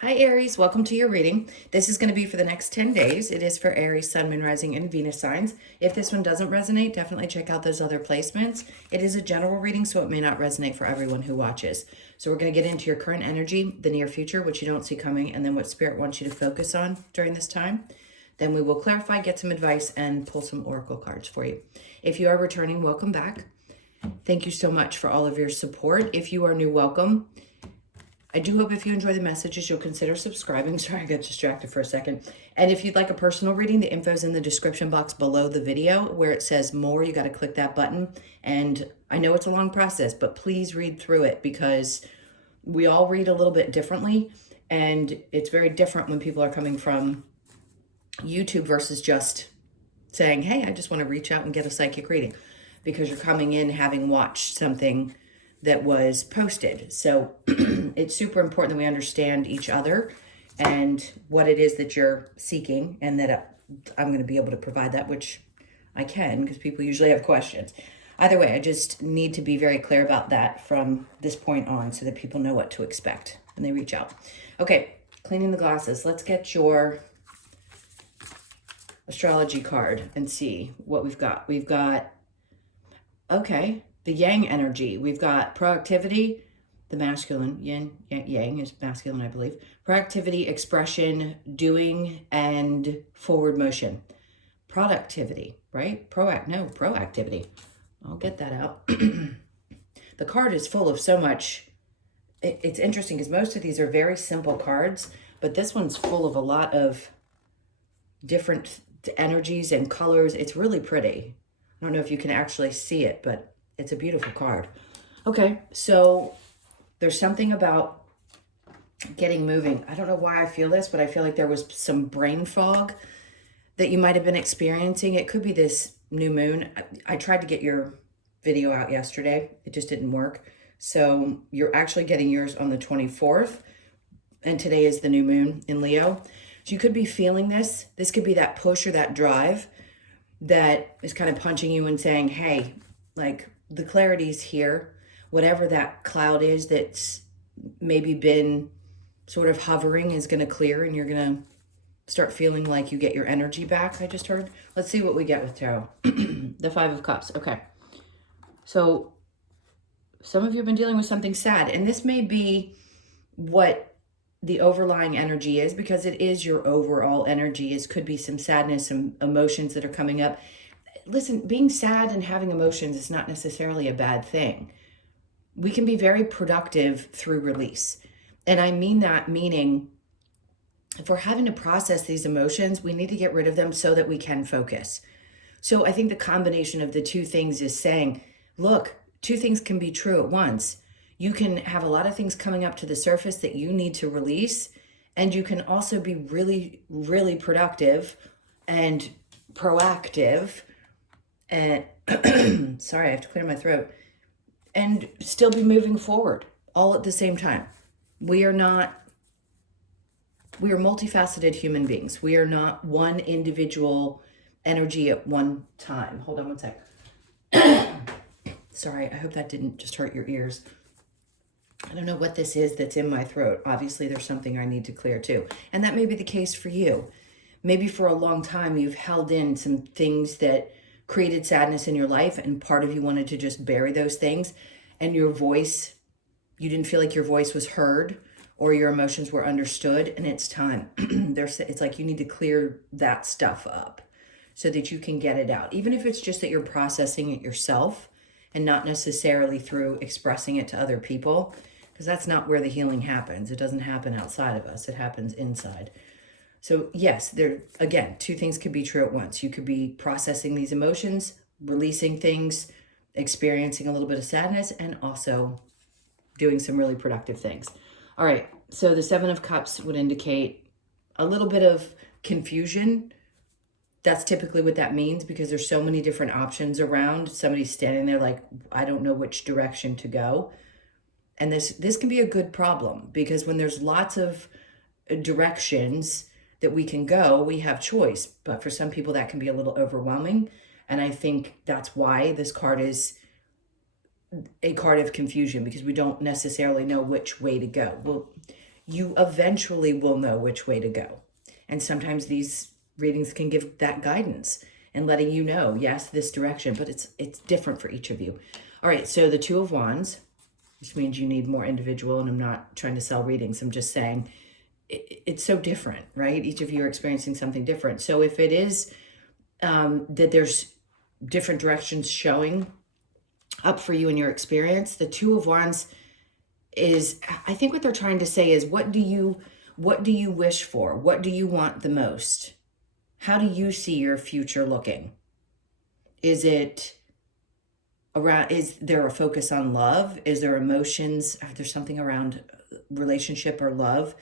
Hi Aries, welcome to your reading. This is going to be for the next 10 days. It is for Aries, Sun, Moon, Rising, and Venus signs. If this one doesn't resonate, definitely check out those other placements. It is a general reading, so it may not resonate for everyone who watches. So we're going to get into your current energy, the near future, which you don't see coming, and then what Spirit wants you to focus on during this time. Then we will clarify, get some advice, and pull some oracle cards for you. If you are returning, welcome back. Thank you so much for all of your support. If you are new, welcome. I do hope if you enjoy the messages, you'll consider subscribing. Sorry, I got distracted for a second. And if you'd like a personal reading, the info is in the description box below the video where it says more. You got to click that button. And I know it's a long process, but please read through it because we all read a little bit differently. And it's very different when people are coming from YouTube versus just saying, hey, I just want to reach out and get a psychic reading, because you're coming in having watched something that was posted. So it's super important that we understand each other and what it is that you're seeking, and that I'm going to be able to provide that, which I can, because people usually have questions. Either way, I just need to be very clear about that from this point on so that people know what to expect when they reach out. Okay, cleaning the glasses. Let's get your astrology card and see what we've got. We've got, okay, the yang energy. We've got proactivity, the masculine, yang is masculine, I believe. Proactivity, expression, doing, and forward motion. Productivity, right? Proactivity. I'll get that out. The card is full of so much. It's interesting because most of these are very simple cards, but this one's full of a lot of different energies and colors. It's really pretty. I don't know if you can actually see it, but it's a beautiful card. Okay, so there's something about getting moving. I don't know why I feel this, but I feel like there was some brain fog that you might have been experiencing. It could be this new moon. I tried to get your video out yesterday. It just didn't work. So you're actually getting yours on the 24th, and today is the new moon in Leo. So you could be feeling this. This could be that push or that drive that is kind of punching you and saying, hey, like, the clarity's here. Whatever that cloud is that's maybe been sort of hovering is going to clear, and you're going to start feeling like you get your energy back, I just heard. Let's see what we get with tarot. The Five of Cups. Okay. So some of you have been dealing with something sad, and this may be what the overlying energy is, because it is your overall energy. It could be some sadness, some emotions that are coming up. Listen, being sad and having emotions is not necessarily a bad thing. We can be very productive through release. And I mean that meaning, if we're having to process these emotions, we need to get rid of them so that we can focus. So I think the combination of the two things is saying, look, two things can be true at once. You can have a lot of things coming up to the surface that you need to release, and you can also be really, really productive and proactive and sorry, I have to clear my throat, and still be moving forward all at the same time. We are multifaceted human beings. We are not one individual energy at one time. Hold on one sec. Sorry, I hope that didn't just hurt your ears. I don't know what this is that's in my throat. Obviously, there's something I need to clear too. And that may be the case for you. Maybe for a long time, you've held in some things that created sadness in your life, and part of you wanted to just bury those things, and your voice, you didn't feel like your voice was heard or your emotions were understood, and it's time. It's like you need to clear that stuff up so that you can get it out, even if it's just that you're processing it yourself and not necessarily through expressing it to other people, because that's not where the healing happens. It doesn't happen outside of us. It happens inside. So yes, there, again, two things could be true at once. You could be processing these emotions, releasing things, experiencing a little bit of sadness, and also doing some really productive things. All right, so the Seven of Cups would indicate a little bit of confusion. That's typically what that means, because there's so many different options around. Somebody's standing there like, I don't know which direction to go. And this can be a good problem, because when there's lots of directions that we can go, we have choice. But for some people, that can be a little overwhelming. And I think that's why this card is a card of confusion, because we don't necessarily know which way to go. Well, you eventually will know which way to go. And sometimes these readings can give that guidance and letting you know, yes, this direction, but it's different for each of you. All right, so the Two of Wands, which means you need more individual, and I'm not trying to sell readings, I'm just saying it's so different, right? Each of you are experiencing something different. So if it is that there's different directions showing up for you in your experience, the Two of Wands is, I think what they're trying to say is, what do you wish for? What do you want the most? How do you see your future looking? Is it around, is there a focus on love? Is there emotions? Are there something around relationship or love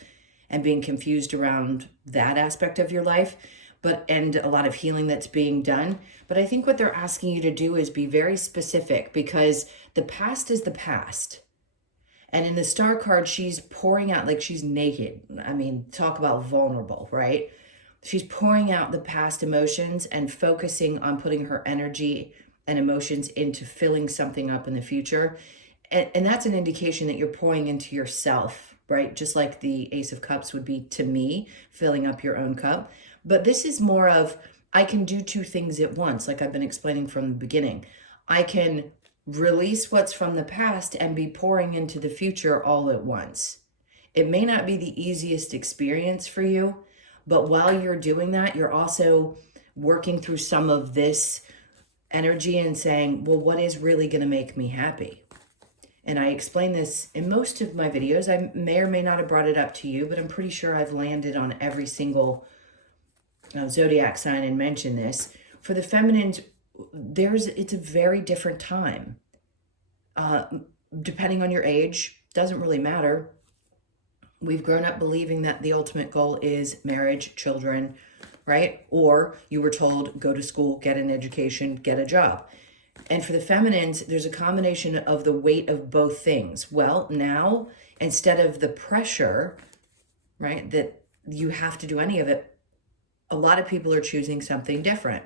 and being confused around that aspect of your life? And a lot of healing that's being done. But I think what they're asking you to do is be very specific, because the past is the past. And in the Star card, she's pouring out, like she's naked. I mean, talk about vulnerable, right? She's pouring out the past emotions and focusing on putting her energy and emotions into filling something up in the future. And that's an indication that you're pouring into yourself, right? Just like the Ace of Cups would be to me, filling up your own cup. But this is more of, I can do two things at once, like I've been explaining from the beginning. I can release what's from the past and be pouring into the future all at once. It may not be the easiest experience for you, but while you're doing that, you're also working through some of this energy and saying, well, what is really going to make me happy? And I explain this in most of my videos. I may or may not have brought it up to you, but I'm pretty sure I've landed on every single zodiac sign and mentioned this. For the feminines, it's a very different time. Depending on your age, doesn't really matter. We've grown up believing that the ultimate goal is marriage, children, right? Or you were told, go to school, get an education, get a job. And for the feminines, there's a combination of the weight of both things. Well, now, instead of the pressure, right, that you have to do any of it, a lot of people are choosing something different.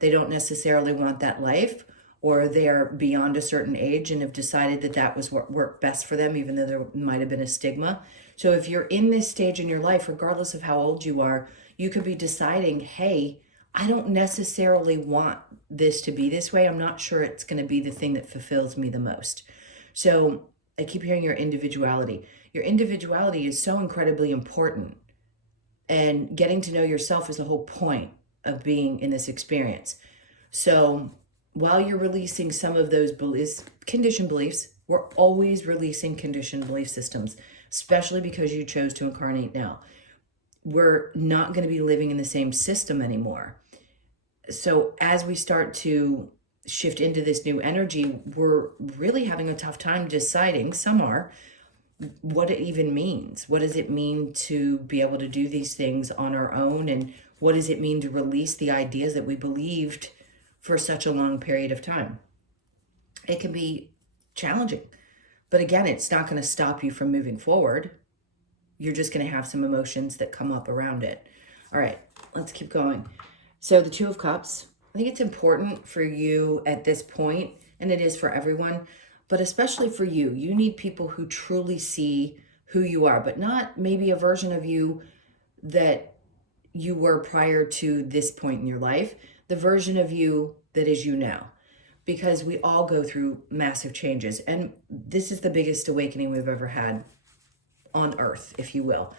They don't necessarily want that life, or they're beyond a certain age and have decided that that was what worked best for them, even though there might have been a stigma. So if you're in this stage in your life, regardless of how old you are, you could be deciding, hey, I don't necessarily want this to be this way. I'm not sure it's going to be the thing that fulfills me the most. So I keep hearing your individuality. Your individuality is so incredibly important. And getting to know yourself is the whole point of being in this experience. So while you're releasing some of those beliefs, conditioned beliefs, we're always releasing conditioned belief systems, especially because you chose to incarnate now. We're not going to be living in the same system anymore. So as we start to shift into this new energy, we're really having a tough time deciding, some are, what it even means. What does it mean to be able to do these things on our own? And what does it mean to release the ideas that we believed for such a long period of time? It can be challenging, but again, it's not going to stop you from moving forward. You're just going to have some emotions that come up around it. All right, let's keep going. So the Two of Cups, I think it's important for you at this point, and it is for everyone, but especially for you. You need people who truly see who you are, but not maybe a version of you that you were prior to this point in your life, the version of you that is you now. Because we all go through massive changes. And this is the biggest awakening we've ever had on earth, if you will.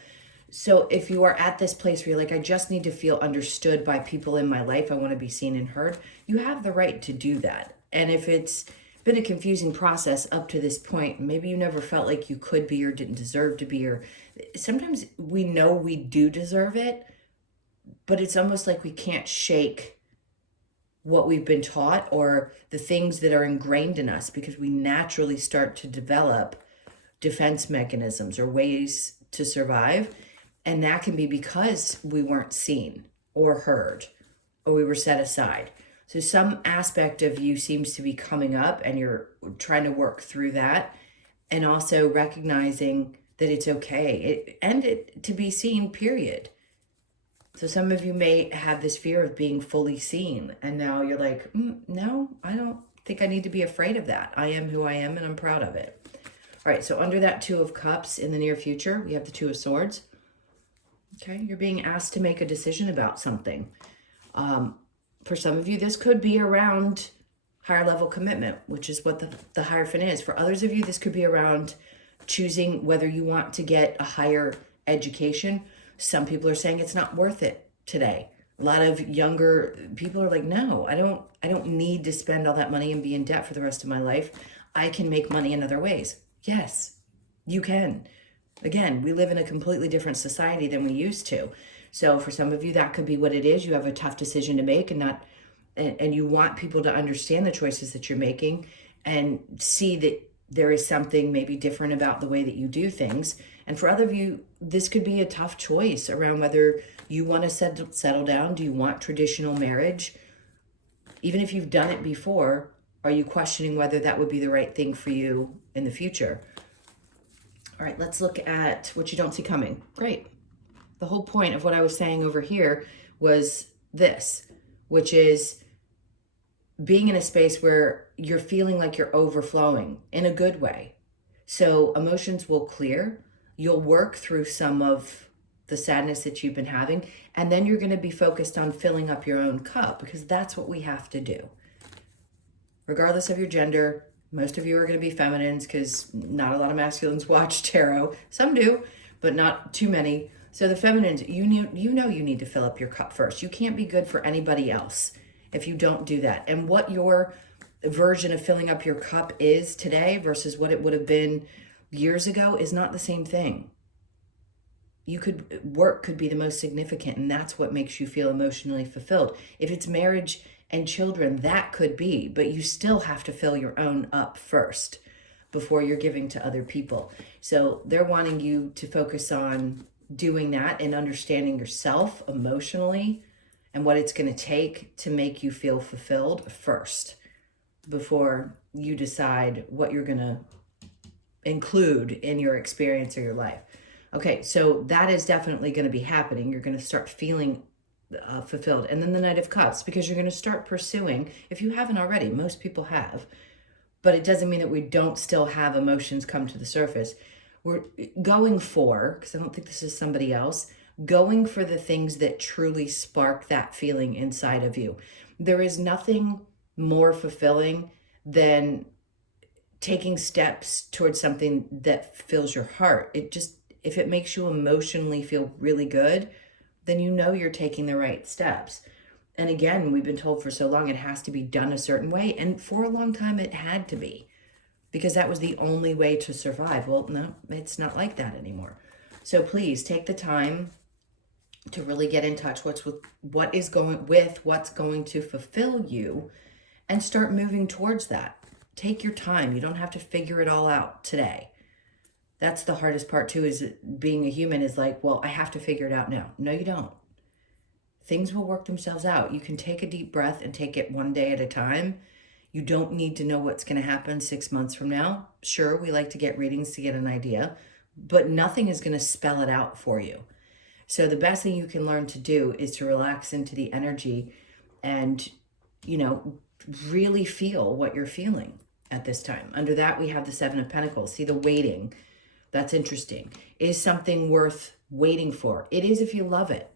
So if you are at this place where you're like, I just need to feel understood by people in my life, I want to be seen and heard, you have the right to do that. And if it's been a confusing process up to this point, maybe you never felt like you could be or didn't deserve to be, or sometimes we know we do deserve it, but it's almost like we can't shake what we've been taught or the things that are ingrained in us, because we naturally start to develop defense mechanisms or ways to survive. And that can be because we weren't seen or heard, or we were set aside. So some aspect of you seems to be coming up, and you're trying to work through that, and also recognizing that it's okay to be seen, period. So some of you may have this fear of being fully seen, and now you're like, no, I don't think I need to be afraid of that. I am who I am, and I'm proud of it. All right, so under that Two of Cups in the near future, we have the Two of Swords. Okay, you're being asked to make a decision about something. For some of you, this could be around higher level commitment, which is what the Hierophant is. For others of you, this could be around choosing whether you want to get a higher education. Some people are saying it's not worth it today. A lot of younger people are like, no, I don't need to spend all that money and be in debt for the rest of my life. I can make money in other ways. Yes, you can. Again, we live in a completely different society than we used to. So for some of you, that could be what it is. You have a tough decision to make and you want people to understand the choices that you're making and see that there is something maybe different about the way that you do things. And for other of you, this could be a tough choice around whether you want to settle down. Do you want traditional marriage? Even if you've done it before, are you questioning whether that would be the right thing for you in the future? All right, let's look at what you don't see coming. Great. The whole point of what I was saying over here was this, which is being in a space where you're feeling like you're overflowing in a good way. So emotions will clear. You'll work through some of the sadness that you've been having, and then you're going to be focused on filling up your own cup, because that's what we have to do. Regardless of your gender, most of you are going to be feminines because not a lot of masculines watch tarot. Some do, but not too many. So the feminines, you know you need to fill up your cup first. You can't be good for anybody else if you don't do that. And what your version of filling up your cup is today versus what it would have been years ago is not the same thing. Work could be the most significant, and that's what makes you feel emotionally fulfilled. If it's marriage and children, that could be, but you still have to fill your own up first before you're giving to other people. So they're wanting you to focus on doing that and understanding yourself emotionally and what it's going to take to make you feel fulfilled first before you decide what you're going to include in your experience or your life. Okay, so that is definitely going to be happening. You're going to start feeling fulfilled. And then the Knight of Cups, because you're going to start pursuing, if you haven't already, most people have, but it doesn't mean that we don't still have emotions come to the surface. We're going for, because I don't think this is somebody else, going for the things that truly spark that feeling inside of you. There is nothing more fulfilling than taking steps towards something that fills your heart. If it makes you emotionally feel really good, then you know you're taking the right steps. And again, we've been told for so long it has to be done a certain way. And for a long time it had to be, because that was the only way to survive. Well, no, it's not like that anymore. So please take the time to really get in touch what's going to fulfill you and start moving towards that. Take your time. You don't have to figure it all out today. That's the hardest part too, is being a human is like, well, I have to figure it out now. No, you don't. Things will work themselves out. You can take a deep breath and take it one day at a time. You don't need to know what's going to happen 6 months from now. Sure, we like to get readings to get an idea, but nothing is going to spell it out for you. So the best thing you can learn to do is to relax into the energy and, really feel what you're feeling at this time. Under that, we have the Seven of Pentacles. See the waiting. That's interesting. Is something worth waiting for? It is if you love it.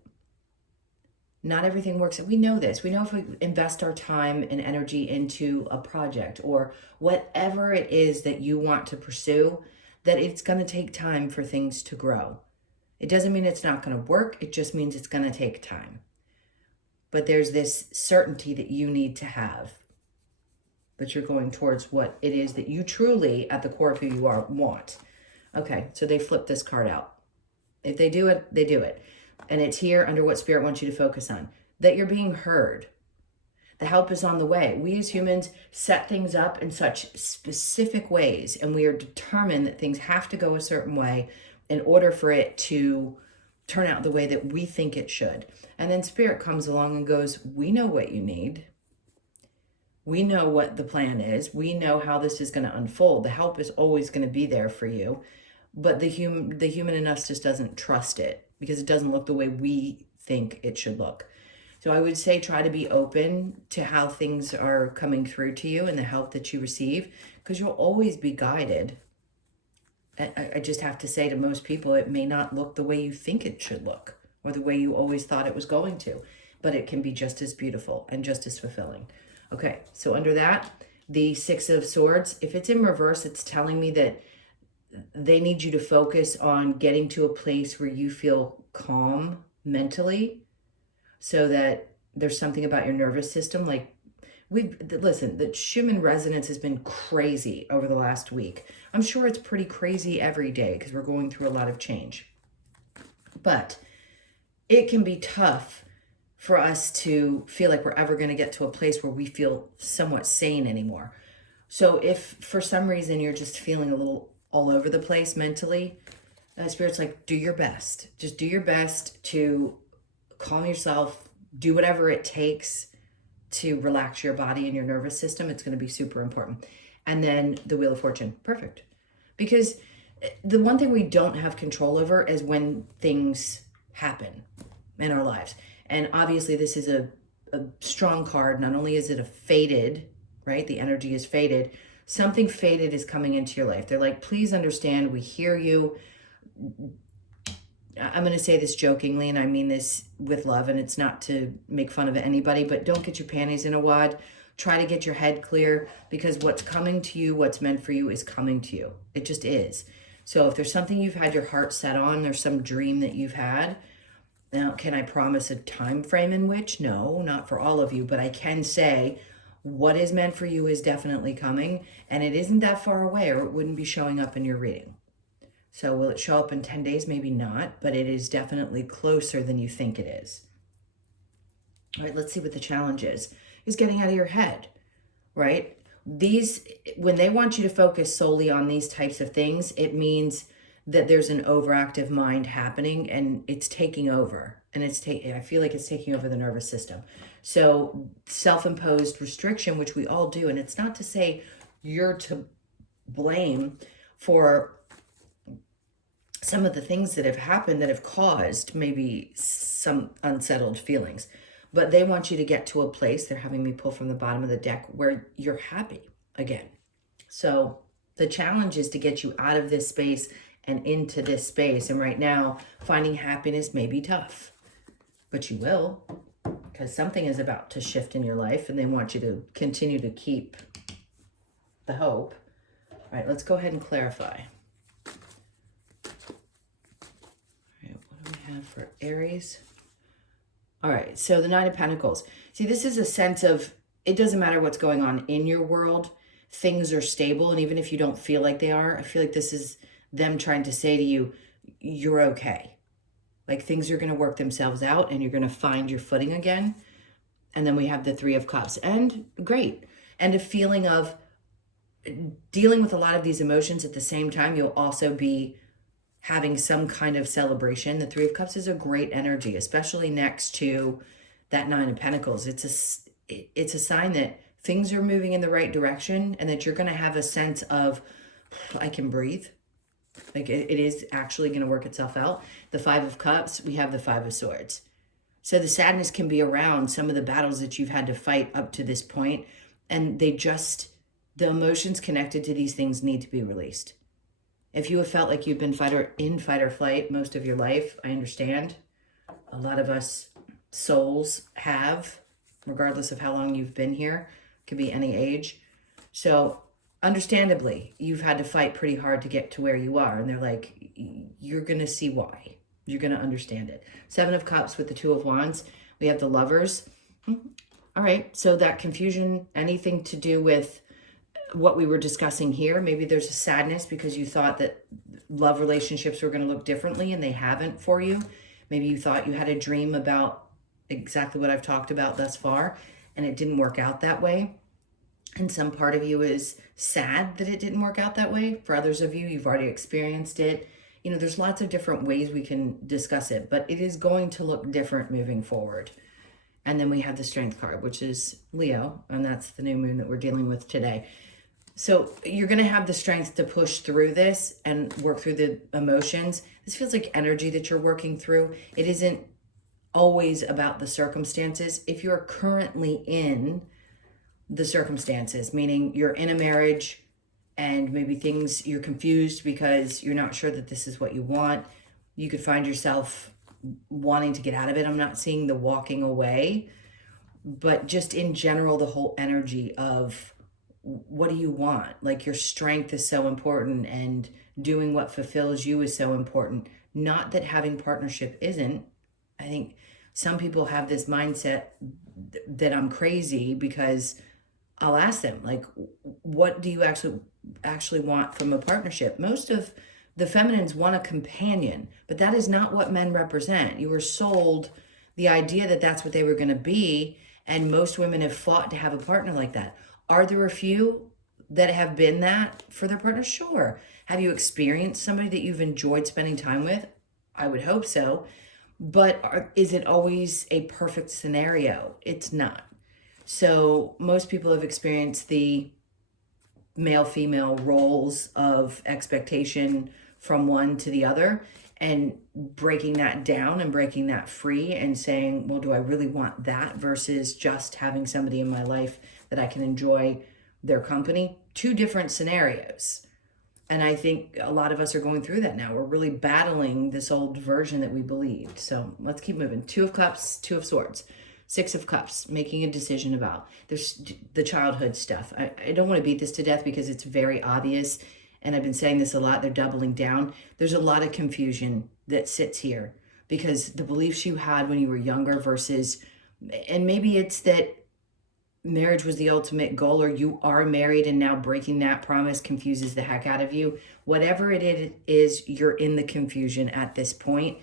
Not everything works. We know this. We know if we invest our time and energy into a project or whatever it is that you want to pursue, that it's going to take time for things to grow. It doesn't mean it's not going to work. It just means it's going to take time. But there's this certainty that you need to have, that you're going towards what it is that you truly, at the core of who you are, want. Okay, so they flip this card out. If they do it, they do it. And it's here under what Spirit wants you to focus on. That you're being heard. The help is on the way. We as humans set things up in such specific ways, and we are determined that things have to go a certain way in order for it to turn out the way that we think it should. And then Spirit comes along and goes, we know what you need. We know what the plan is. We know how this is going to unfold. The help is always going to be there for you. But the human in us just doesn't trust it because it doesn't look the way we think it should look. So I would say try to be open to how things are coming through to you and the help that you receive, because you'll always be guided I just have to say to most people, it may not look the way you think it should look or the way you always thought it was going to, but it can be just as beautiful and just as fulfilling. Okay, so under that, the Six of Swords, if it's in reverse, it's telling me that they need you to focus on getting to a place where you feel calm mentally, so that there's something about your nervous system. Like, listen, the Schumann resonance has been crazy over the last week. I'm sure it's pretty crazy every day because we're going through a lot of change. But it can be tough for us to feel like we're ever going to get to a place where we feel somewhat sane anymore. So if for some reason you're just feeling a little all over the place mentally, Spirit's like, do your best. Just do your best to calm yourself, do whatever it takes to relax your body and your nervous system. It's going to be super important. And then the Wheel of Fortune. Perfect. Because the one thing we don't have control over is when things happen in our lives. And obviously this is a strong card. Not only is it a fated, right? The energy is fated. Something fated is coming into your life. They're like, please understand, we hear you. I'm going to say this jokingly, and I mean this with love, and it's not to make fun of anybody, but don't get your panties in a wad. Try to get your head clear, because what's coming to you, what's meant for you, is coming to you. It just is. So if there's something you've had your heart set on, there's some dream that you've had. Now, can I promise a time frame in which? No, not for all of you, but I can say what is meant for you is definitely coming, and it isn't that far away, or it wouldn't be showing up in your reading. So will it show up in 10 days? Maybe not, but it is definitely closer than you think it is. All right, let's see what the challenge is. Is getting out of your head, right? When they want you to focus solely on these types of things, it means that there's an overactive mind happening and it's taking over. And I feel like it's taking over the nervous system. So self-imposed restriction, which we all do, and it's not to say you're to blame for some of the things that have happened that have caused maybe some unsettled feelings, but they want you to get to a place, they're having me pull from the bottom of the deck, where you're happy again. So the challenge is to get you out of this space and into this space. And right now, finding happiness may be tough, but you will, because something is about to shift in your life and they want you to continue to keep the hope. All right, let's go ahead and clarify. Have for Aries. All right, so the Nine of Pentacles. See, this is a sense of, it doesn't matter what's going on in your world, things are stable, and even if you don't feel like they are, I feel like this is them trying to say to you, you're okay. Like, things are going to work themselves out and you're going to find your footing again. And then we have the Three of Cups, and great. And a feeling of dealing with a lot of these emotions at the same time. You'll also be having some kind of celebration. The Three of Cups is a great energy, especially next to that Nine of Pentacles. It's a sign that things are moving in the right direction and that you're going to have a sense of, I can breathe. Like it is actually going to work itself out. The Five of Cups, we have the Five of Swords. So the sadness can be around some of the battles that you've had to fight up to this point, and the emotions connected to these things need to be released. If you have felt like you've been in fight or flight most of your life, I understand. A lot of us souls have, regardless of how long you've been here. It could be any age. So understandably, you've had to fight pretty hard to get to where you are. And they're like, you're going to see why. You're going to understand it. Seven of Cups with the Two of Wands. We have the Lovers. All right, so that confusion, anything to do with what we were discussing here. Maybe there's a sadness because you thought that love relationships were going to look differently and they haven't for you. Maybe you thought you had a dream about exactly what I've talked about thus far and it didn't work out that way. And some part of you is sad that it didn't work out that way. For others of you, you've already experienced it. You know, there's lots of different ways we can discuss it, but it is going to look different moving forward. And then we have the Strength card, which is Leo, and that's the new moon that we're dealing with today. So you're going to have the strength to push through this and work through the emotions. This feels like energy that you're working through. It isn't always about the circumstances. If you're currently in the circumstances, meaning you're in a marriage and maybe you're confused because you're not sure that this is what you want. You could find yourself wanting to get out of it. I'm not seeing the walking away, but just in general, the whole energy of what do you want? Like, your strength is so important, and doing what fulfills you is so important. Not that having partnership isn't. I think some people have this mindset that I'm crazy because I'll ask them, like, what do you actually want from a partnership? Most of the feminines want a companion, but that is not what men represent. You were sold the idea that that's what they were going to be, and most women have fought to have a partner like that. Are there a few that have been that for their partner? Sure. Have you experienced somebody that you've enjoyed spending time with? I would hope so. But is it always a perfect scenario? It's not. So most people have experienced the male-female roles of expectation from one to the other, and breaking that down and breaking that free and saying, well, do I really want that versus just having somebody in my life that I can enjoy their company? Two different scenarios. And I think a lot of us are going through that now. We're really battling this old version that we believed. So let's keep moving. Two of Cups, Two of Swords. Six of Cups, making a decision about. There's the childhood stuff. I don't want to beat this to death because it's very obvious. And I've been saying this a lot. They're doubling down. There's a lot of confusion that sits here because the beliefs you had when you were younger versus, and maybe it's that marriage was the ultimate goal, or you are married and now breaking that promise confuses the heck out of you. Whatever it is, you're in the confusion at this point.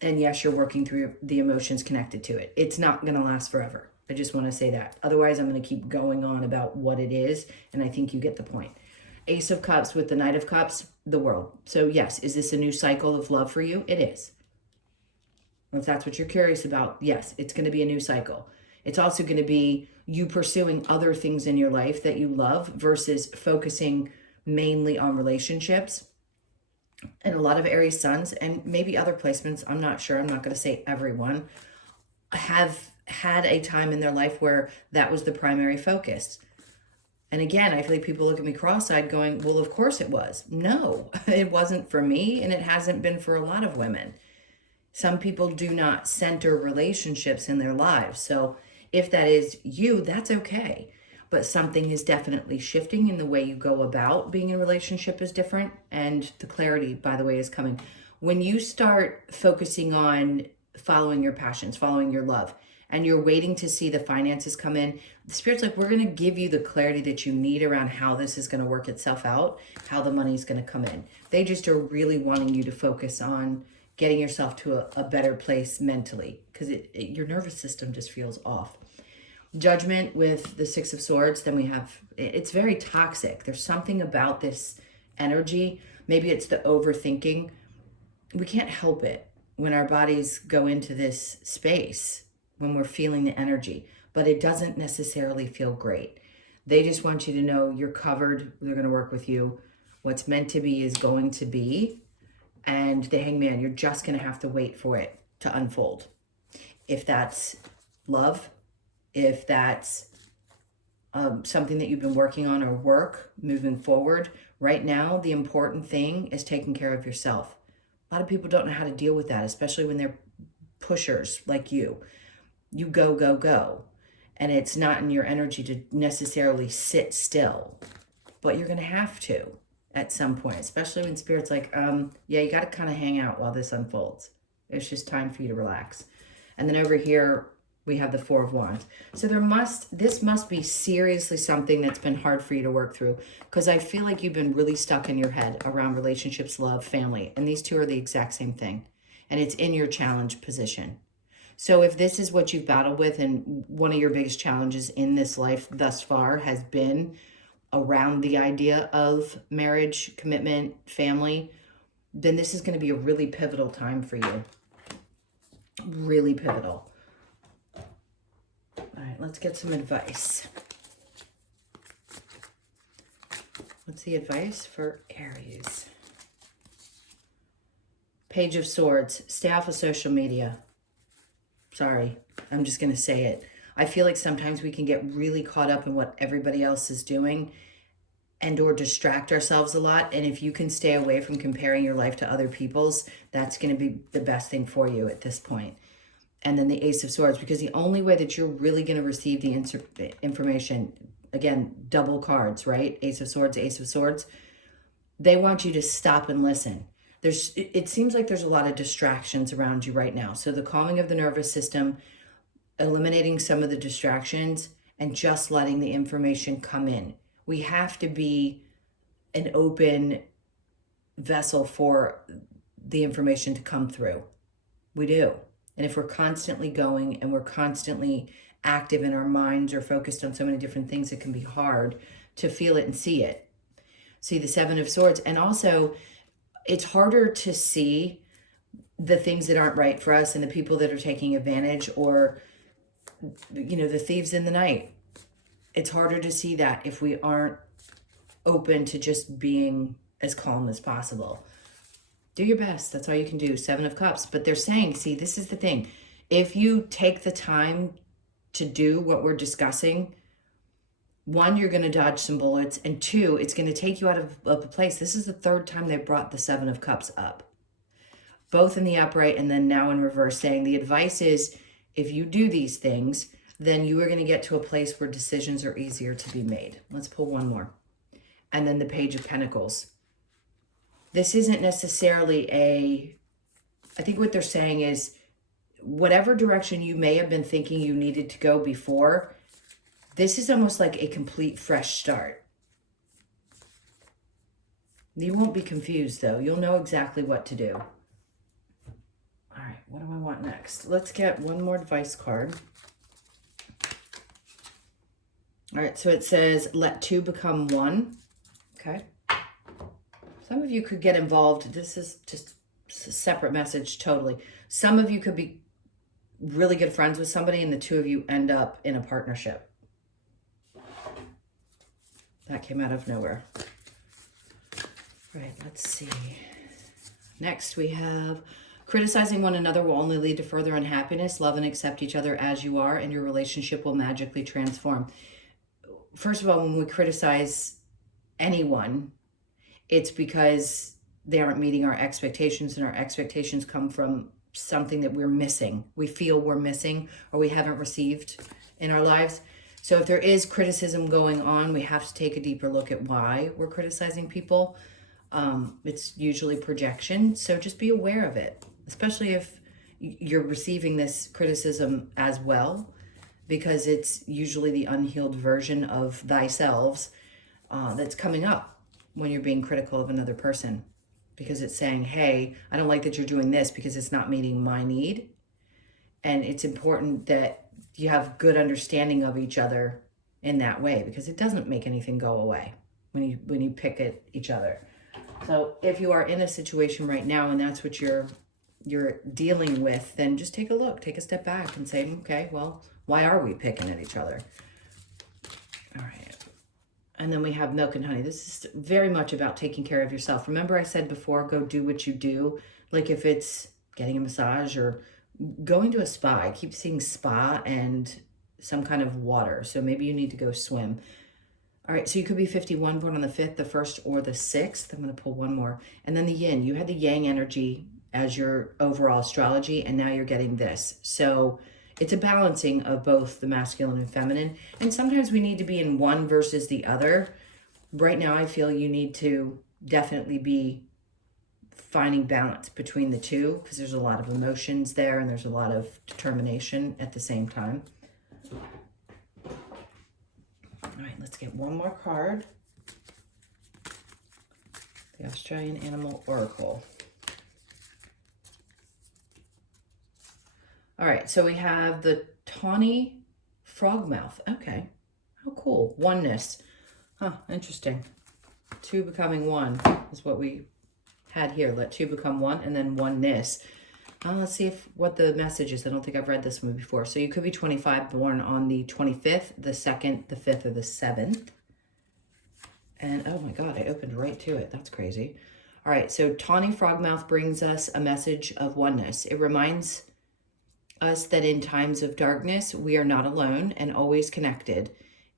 And yes, you're working through the emotions connected to it. It's not going to last forever. I just want to say that. Otherwise, I'm going to keep going on about what it is. And I think you get the point. Ace of Cups with the Knight of Cups, the world. So yes, is this a new cycle of love for you? It is. If that's what you're curious about, yes, it's going to be a new cycle. It's also going to be you pursuing other things in your life that you love versus focusing mainly on relationships. And a lot of Aries suns, and maybe other placements, I'm not sure, I'm not going to say everyone, have had a time in their life where that was the primary focus. And again, I feel like people look at me cross-eyed going, well, of course it was. No, it wasn't for me, and it hasn't been for a lot of women. Some people do not center relationships in their lives. So if that is you, that's okay. But something is definitely shifting in the way you go about being in a relationship is different. And the clarity, by the way, is coming. When you start focusing on following your passions, following your love, and you're waiting to see the finances come in, the Spirit's like, we're going to give you the clarity that you need around how this is going to work itself out, how the money's going to come in. They just are really wanting you to focus on getting yourself to a better place mentally, because your nervous system just feels off. Judgment with the Six of Swords, then we have, it's very toxic. There's something about this energy. Maybe it's the overthinking. We can't help it when our bodies go into this space, when we're feeling the energy, but it doesn't necessarily feel great. They just want you to know you're covered. They're going to work with you. What's meant to be is going to be. And the Hangman, you're just going to have to wait for it to unfold. If that's love, if that's something that you've been working on or work moving forward, right now, the important thing is taking care of yourself. A lot of people don't know how to deal with that, especially when they're pushers like you. You go, go, go. And it's not in your energy to necessarily sit still, but you're going to have to at some point, especially when Spirit's like, yeah, you got to kind of hang out while this unfolds. It's just time for you to relax. And then over here, we have the Four of Wands. So this must be seriously something that's been hard for you to work through, because I feel like you've been really stuck in your head around relationships, love, family. And these two are the exact same thing. And it's in your challenge position. So if this is what you've battled with, and one of your biggest challenges in this life thus far has been around the idea of marriage, commitment, family, then this is going to be a really pivotal time for you. Really pivotal. All right, let's get some advice. What's the advice for Aries? Page of Swords. Stay off of social media. Sorry, I'm just going to say it. I feel like sometimes we can get really caught up in what everybody else is doing, and or distract ourselves a lot. And if you can stay away from comparing your life to other people's, that's going to be the best thing for you at this point. And then the Ace of Swords, because the only way that you're really going to receive the information, again, double cards, right? Ace of Swords, Ace of Swords. They want you to stop and listen. It seems like there's a lot of distractions around you right now. So the calming of the nervous system, eliminating some of the distractions, and just letting the information come in. We have to be an open vessel for the information to come through. We do. And if we're constantly going and we're constantly active in our minds or focused on so many different things, it can be hard to feel it and see it. See the Seven of Swords. And also, it's harder to see the things that aren't right for us and the people that are taking advantage, or, you know, the thieves in the night. It's harder to see that if we aren't open to just being as calm as possible. Do your best. That's all you can do. Seven of Cups. But they're saying, see, this is the thing. If you take the time to do what we're discussing, one, you're going to dodge some bullets. And two, it's going to take you out of a place. This is the third time they brought the Seven of Cups up. Both in the upright and then now in reverse, saying the advice is, if you do these things, then you are going to get to a place where decisions are easier to be made. Let's pull one more. And then the Page of Pentacles. This isn't necessarily I think what they're saying is, whatever direction you may have been thinking you needed to go before, this is almost like a complete fresh start. You won't be confused though. You'll know exactly what to do. All right, what do I want next? Let's get one more advice card. All right, so it says, let two become one. Okay. Some of you could get involved. This is just a separate message, totally. Some of you could be really good friends with somebody and the two of you end up in a partnership. That came out of nowhere. All right, let's see. Next we have, criticizing one another will only lead to further unhappiness. Love and accept each other as you are, and your relationship will magically transform. First of all, when we criticize anyone, it's because they aren't meeting our expectations, and our expectations come from something that we're missing. We feel we're missing or we haven't received in our lives. So if there is criticism going on, we have to take a deeper look at why we're criticizing people. It's usually projection. So just be aware of it, especially if you're receiving this criticism as well, because it's usually the unhealed version of thyself that's coming up when you're being critical of another person, because it's saying, hey, I don't like that you're doing this because it's not meeting my need. And it's important that you have good understanding of each other in that way, because it doesn't make anything go away when you pick at each other. So if you are in a situation right now and that's what you're dealing with, then just take a look, take a step back and say, okay, well, why are we picking at each other? All right. And then we have milk and honey. This is very much about taking care of yourself. Remember I said before, go do what you do. Like if it's getting a massage or going to a spa. I keep seeing spa and some kind of water. So maybe you need to go swim. All right, so you could be 51, born on the 5th, the 1st, or the 6th. I'm going to pull one more. And then the yin. You had the yang energy as your overall astrology, and now you're getting this. So it's a balancing of both the masculine and feminine. And sometimes we need to be in one versus the other. Right now, I feel you need to definitely be finding balance between the two, because there's a lot of emotions there and there's a lot of determination at the same time. All right, let's get one more card. The Australian Animal Oracle. All right, so we have the tawny frogmouth. Okay, how cool. Oneness. Huh, interesting. Two becoming one is what we had here. Let two become one, and then oneness. Let's see what the message is. I don't think I've read this one before. So you could be 25, born on the 25th, the 2nd, the 5th, or the 7th. And oh my God, I opened right to it. That's crazy. All right, so tawny frogmouth brings us a message of oneness. It reminds us that in times of darkness, we are not alone and always connected.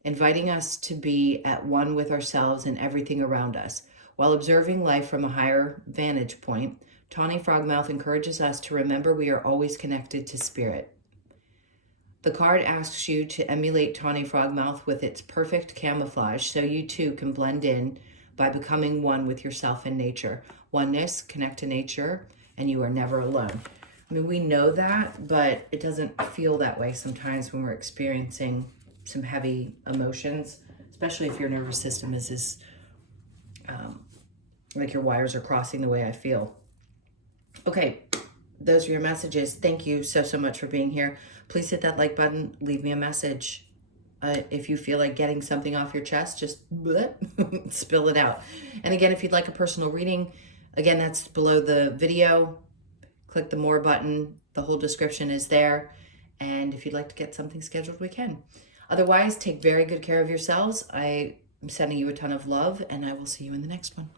inviting us to be at one with ourselves and everything around us. While observing life from a higher vantage point, Tawny Frogmouth encourages us to remember we are always connected to spirit. The card asks you to emulate Tawny Frogmouth with its perfect camouflage so you too can blend in by becoming one with yourself and nature. Oneness, connect to nature, and you are never alone. I mean, we know that, but it doesn't feel that way sometimes when we're experiencing some heavy emotions, especially if your nervous system is like your wires are crossing the way I feel. Okay, those are your messages. Thank you so much for being here. Please hit that like button. Leave me a message. If you feel like getting something off your chest, just spill it out. And again, if you'd like a personal reading, again, that's below the video. Click the more button. The whole description is there. And if you'd like to get something scheduled, we can. Otherwise, take very good care of yourselves. I am sending you a ton of love, and I will see you in the next one.